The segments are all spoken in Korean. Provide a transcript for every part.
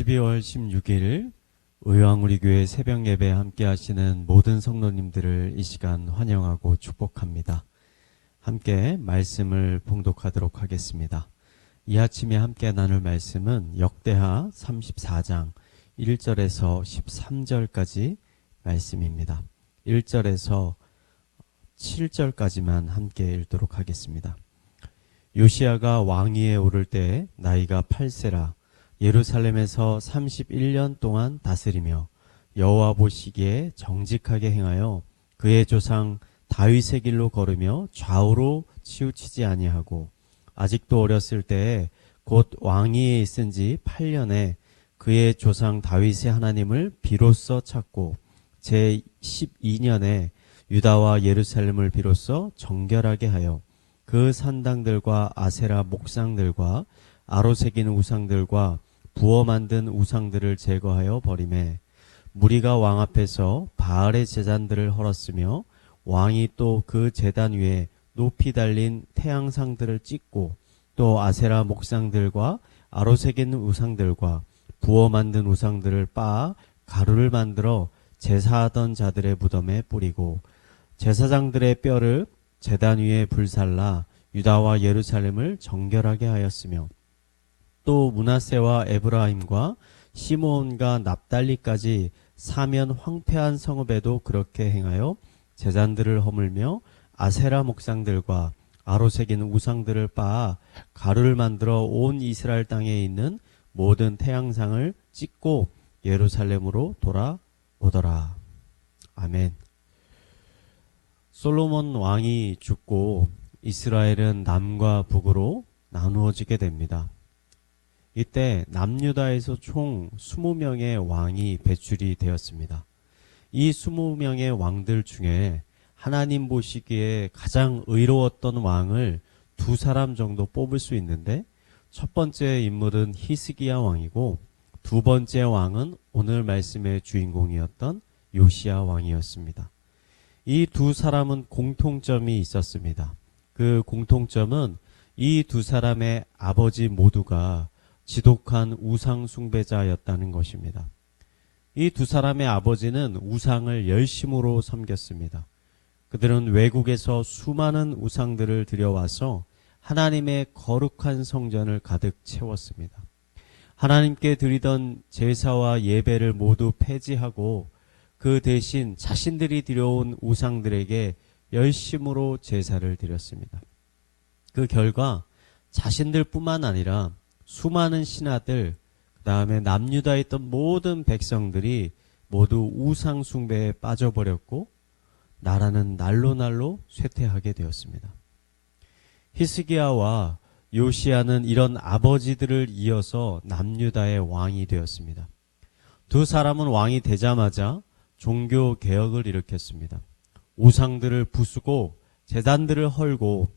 12월 16일 의왕우리교회 새벽 예배 함께 하시는 모든 성도님들을 이 시간 환영하고 축복합니다. 함께 말씀을 봉독하도록 하겠습니다. 이 아침에 함께 나눌 말씀은 역대하 34장 1절에서 13절까지 말씀입니다. 1절에서 7절까지만 함께 읽도록 하겠습니다. 요시야가 왕위에 오를 때 나이가 8세라 예루살렘에서 31년 동안 다스리며 여호와 보시기에 정직하게 행하여 그의 조상 다윗의 길로 걸으며 좌우로 치우치지 아니하고 아직도 어렸을 때에 곧 왕위에 있은 지 8년에 그의 조상 다윗의 하나님을 비로소 찾고 제12년에 유다와 예루살렘을 비로소 정결하게 하여 그 산당들과 아세라 목상들과 아로새긴 우상들과 부어 만든 우상들을 제거하여 버리매 무리가 왕 앞에서 바알의 제단들을 헐었으며 왕이 또 그 제단 위에 높이 달린 태양상들을 찍고 또 아세라 목상들과 아로새긴 우상들과 부어 만든 우상들을 빻아 가루를 만들어 제사하던 자들의 무덤에 뿌리고 제사장들의 뼈를 제단 위에 불살라 유다와 예루살렘을 정결하게 하였으며 또 므낫세와 에브라임과 시므온과 납달리까지 사면 황폐한 성읍에도 그렇게 행하여 제단들을 허물며 아세라 목상들과 아로새긴 우상들을 빻아 가루를 만들어 온 이스라엘 땅에 있는 모든 태양상을 찍고 예루살렘으로 돌아오더라. 아멘. 솔로몬 왕이 죽고 이스라엘은 남과 북으로 나누어지게 됩니다. 이때 남유다에서 총 20명의 왕이 배출이 되었습니다. 이 20명의 왕들 중에 하나님 보시기에 가장 의로웠던 왕을 두 사람 정도 뽑을 수 있는데 첫 번째 인물은 히스기야 왕이고 두 번째 왕은 오늘 말씀의 주인공이었던 요시야 왕이었습니다. 이 두 사람은 공통점이 있었습니다. 그 공통점은 이 두 사람의 아버지 모두가 지독한 우상 숭배자였다는 것입니다. 이 두 사람의 아버지는 우상을 열심으로 섬겼습니다. 그들은 외국에서 수많은 우상들을 들여와서 하나님의 거룩한 성전을 가득 채웠습니다. 하나님께 드리던 제사와 예배를 모두 폐지하고 그 대신 자신들이 들여온 우상들에게 열심으로 제사를 드렸습니다. 그 결과 자신들뿐만 아니라 수많은 신하들, 그 다음에 남유다에 있던 모든 백성들이 모두 우상 숭배에 빠져버렸고 나라는 날로 쇠퇴하게 되었습니다. 히스기야와 요시야는 이런 아버지들을 이어서 남유다의 왕이 되었습니다. 두 사람은 왕이 되자마자 종교 개혁을 일으켰습니다. 우상들을 부수고 제단들을 헐고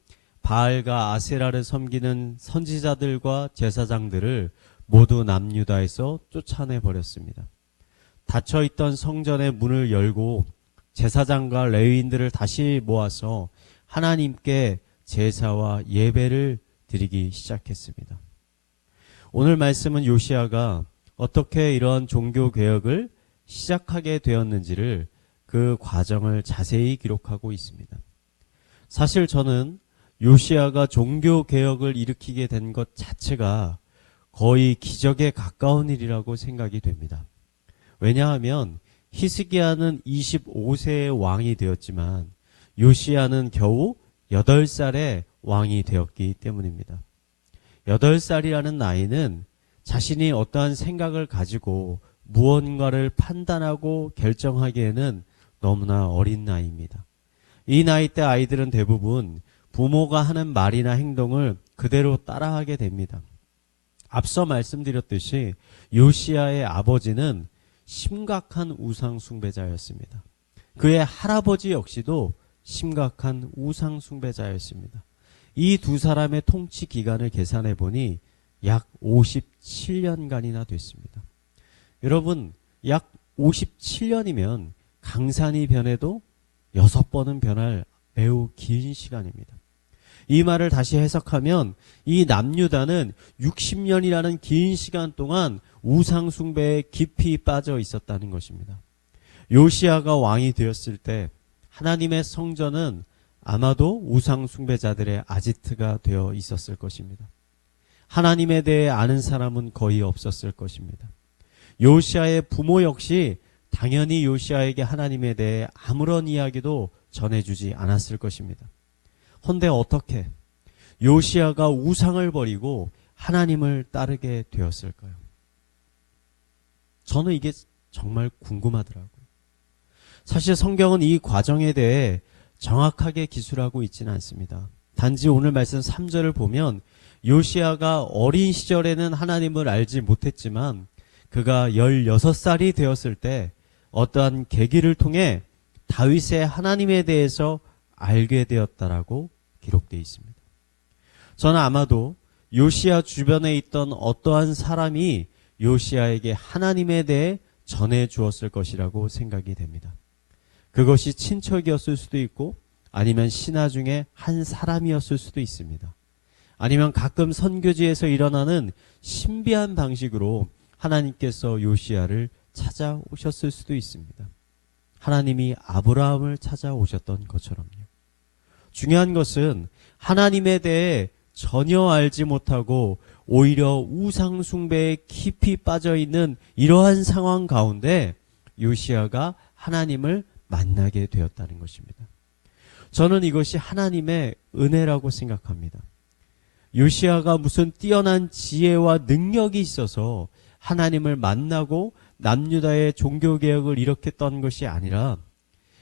바알과 아세라를 섬기는 선지자들과 제사장들을 모두 남유다에서 쫓아내 버렸습니다. 닫혀있던 성전의 문을 열고 제사장과 레위인들을 다시 모아서 하나님께 제사와 예배를 드리기 시작했습니다. 오늘 말씀은 요시야가 어떻게 이런 종교 개혁을 시작하게 되었는지를 그 과정을 자세히 기록하고 있습니다. 사실 저는 요시야가 종교 개혁을 일으키게 된 것 자체가 거의 기적에 가까운 일이라고 생각이 됩니다. 왜냐하면 히스기야는 25세의 왕이 되었지만 요시야는 겨우 8살의 왕이 되었기 때문입니다. 8살이라는 나이는 자신이 어떠한 생각을 가지고 무언가를 판단하고 결정하기에는 너무나 어린 나이입니다. 이 나이 때 아이들은 대부분 부모가 하는 말이나 행동을 그대로 따라하게 됩니다. 앞서 말씀드렸듯이 요시야의 아버지는 심각한 우상 숭배자였습니다. 그의 할아버지 역시도 심각한 우상 숭배자였습니다. 이 두 사람의 통치 기간을 계산해 보니 약 57년간이나 됐습니다. 여러분, 약 57년이면 강산이 변해도 6번은 변할 매우 긴 시간입니다. 이 말을 다시 해석하면 이 남유다는 60년이라는 긴 시간 동안 우상 숭배에 깊이 빠져 있었다는 것입니다. 요시야가 왕이 되었을 때 하나님의 성전은 아마도 우상 숭배자들의 아지트가 되어 있었을 것입니다. 하나님에 대해 아는 사람은 거의 없었을 것입니다. 요시야의 부모 역시 당연히 요시야에게 하나님에 대해 아무런 이야기도 전해주지 않았을 것입니다. 헌데 어떻게 요시야가 우상을 버리고 하나님을 따르게 되었을까요? 저는 이게 정말 궁금하더라고요. 사실 성경은 이 과정에 대해 정확하게 기술하고 있지는 않습니다. 단지 오늘 말씀 3절을 보면 요시야가 어린 시절에는 하나님을 알지 못했지만 그가 16살이 되었을 때 어떠한 계기를 통해 다윗의 하나님에 대해서 알게 되었다라고 기록되어 있습니다. 저는 아마도 요시야 주변에 있던 어떠한 사람이 요시야에게 하나님에 대해 전해 주었을 것이라고 생각이 됩니다. 그것이 친척이었을 수도 있고 아니면 신하 중에 한 사람이었을 수도 있습니다. 아니면 가끔 선교지에서 일어나는 신비한 방식으로 하나님께서 요시야를 찾아오셨을 수도 있습니다. 하나님이 아브라함을 찾아오셨던 것처럼요. 중요한 것은 하나님에 대해 전혀 알지 못하고 오히려 우상 숭배에 깊이 빠져 있는 이러한 상황 가운데 요시야가 하나님을 만나게 되었다는 것입니다. 저는 이것이 하나님의 은혜라고 생각합니다. 요시야가 무슨 뛰어난 지혜와 능력이 있어서 하나님을 만나고 남유다의 종교개혁을 일으켰던 것이 아니라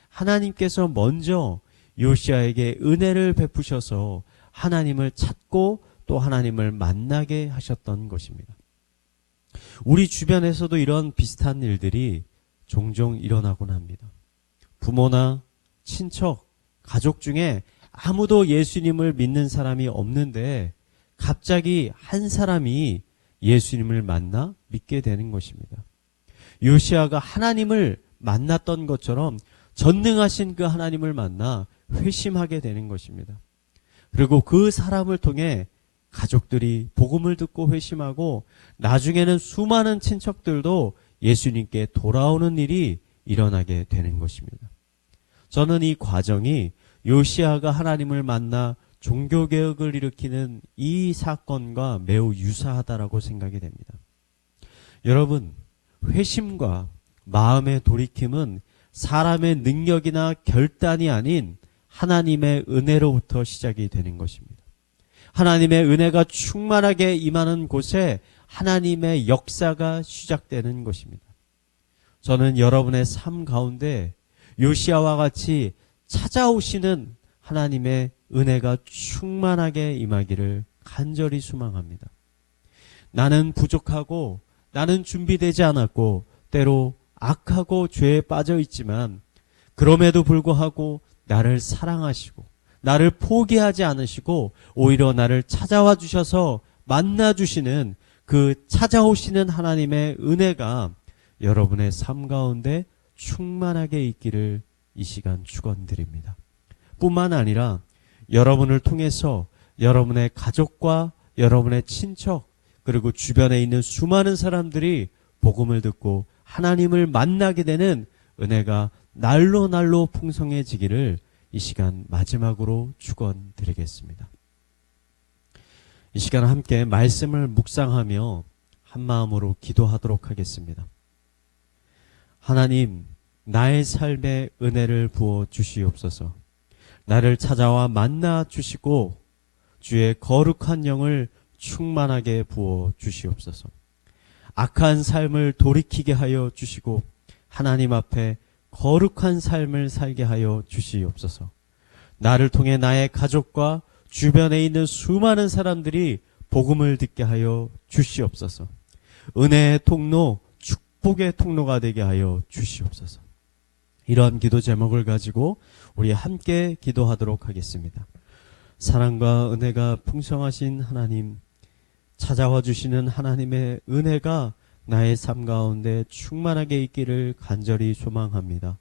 하나님께서 먼저 요시야에게 은혜를 베푸셔서 하나님을 찾고 또 하나님을 만나게 하셨던 것입니다. 우리 주변에서도 이런 비슷한 일들이 종종 일어나곤 합니다. 부모나 친척, 가족 중에 아무도 예수님을 믿는 사람이 없는데 갑자기 한 사람이 예수님을 만나 믿게 되는 것입니다. 요시야가 하나님을 만났던 것처럼 전능하신 그 하나님을 만나 회심하게 되는 것입니다. 그리고 그 사람을 통해 가족들이 복음을 듣고 회심하고 나중에는 수많은 친척들도 예수님께 돌아오는 일이 일어나게 되는 것입니다. 저는 이 과정이 요시야가 하나님을 만나 종교개혁을 일으키는 이 사건과 매우 유사하다라고 생각이 됩니다. 여러분, 회심과 마음의 돌이킴은 사람의 능력이나 결단이 아닌 하나님의 은혜로부터 시작이 되는 것입니다. 하나님의 은혜가 충만하게 임하는 곳에 하나님의 역사가 시작되는 것입니다. 저는 여러분의 삶 가운데 요시야와 같이 찾아오시는 하나님의 은혜가 충만하게 임하기를 간절히 소망합니다. 나는 부족하고 나는 준비되지 않았고 때로 악하고 죄에 빠져 있지만 그럼에도 불구하고 나를 사랑하시고 나를 포기하지 않으시고 오히려 나를 찾아와 주셔서 만나 주시는 그 찾아오시는 하나님의 은혜가 여러분의 삶 가운데 충만하게 있기를 이 시간 축원드립니다. 뿐만 아니라 여러분을 통해서 여러분의 가족과 여러분의 친척 그리고 주변에 있는 수많은 사람들이 복음을 듣고 하나님을 만나게 되는 은혜가 날로 날로 풍성해지기를 이 시간 마지막으로 축원드리겠습니다. 이 시간 함께 말씀을 묵상하며 한마음으로 기도하도록 하겠습니다. 하나님, 나의 삶에 은혜를 부어 주시옵소서. 나를 찾아와 만나 주시고 주의 거룩한 영을 충만하게 부어 주시옵소서. 악한 삶을 돌이키게 하여 주시고 하나님 앞에 거룩한 삶을 살게 하여 주시옵소서. 나를 통해 나의 가족과 주변에 있는 수많은 사람들이 복음을 듣게 하여 주시옵소서. 은혜의 통로, 축복의 통로가 되게 하여 주시옵소서. 이러한 기도 제목을 가지고 우리 함께 기도하도록 하겠습니다. 사랑과 은혜가 풍성하신 하나님, 찾아와 주시는 하나님의 은혜가 나의 삶 가운데 충만하게 있기를 간절히 소망합니다.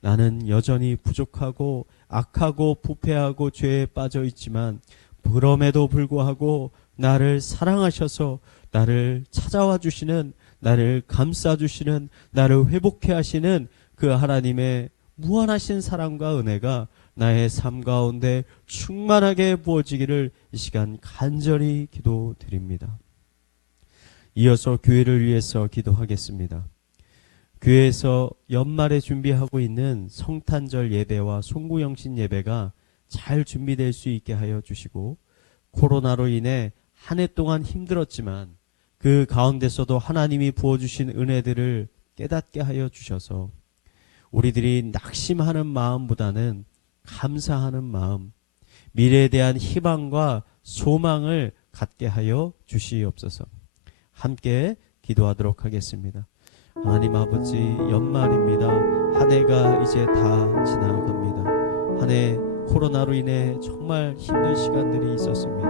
나는 여전히 부족하고 악하고 부패하고 죄에 빠져 있지만 그럼에도 불구하고 나를 사랑하셔서 나를 찾아와 주시는, 나를 감싸 주시는, 나를 회복해 하시는 그 하나님의 무한하신 사랑과 은혜가 나의 삶 가운데 충만하게 부어지기를 이 시간 간절히 기도드립니다. 이어서 교회를 위해서 기도하겠습니다. 교회에서 연말에 준비하고 있는 성탄절 예배와 송구영신 예배가 잘 준비될 수 있게 하여 주시고, 코로나로 인해 한 해 동안 힘들었지만 그 가운데서도 하나님이 부어주신 은혜들을 깨닫게 하여 주셔서 우리들이 낙심하는 마음보다는 감사하는 마음, 미래에 대한 희망과 소망을 갖게 하여 주시옵소서. 함께 기도하도록 하겠습니다. 하나님 아버지, 연말입니다. 한 해가 이제 다 지나갑니다. 한 해 코로나로 인해 정말 힘든 시간들이 있었습니다.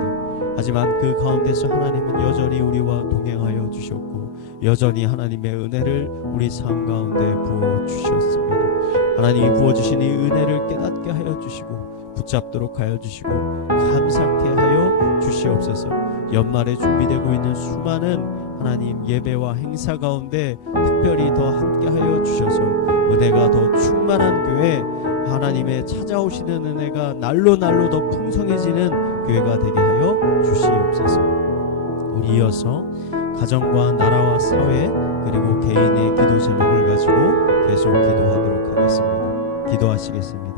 하지만 그 가운데서 하나님은 여전히 우리와 동행하여 주셨고, 여전히 하나님의 은혜를 우리 삶 가운데 부어주셨습니다. 하나님이 부어주신 이 은혜를 깨닫게 하여 주시고 붙잡도록 하여 주시고 감사케 하여 주시옵소서. 연말에 준비되고 있는 수많은 하나님 예배와 행사 가운데 특별히 더 함께하여 주셔서 은혜가 더 충만한 교회, 하나님의 찾아오시는 은혜가 날로 날로 더 풍성해지는 교회가 되게 하여 주시옵소서. 우리 이어서 가정과 나라와 사회 그리고 개인의 기도 제목을 가지고 계속 기도하도록 하겠습니다. 기도하시겠습니다.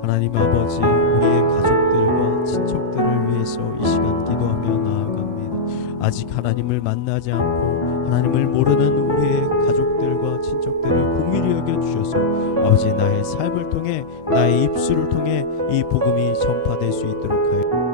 하나님 아버지, 우리의 가족들과 친척들을 위해서 이 시간 기도하며 나아갑니다. 아직 하나님을 만나지 않고 하나님을 모르는 우리의 가족들과 친척들을 긍휼히 여겨주셔서 아버지, 나의 삶을 통해, 나의 입술을 통해 이 복음이 전파될 수 있도록 하여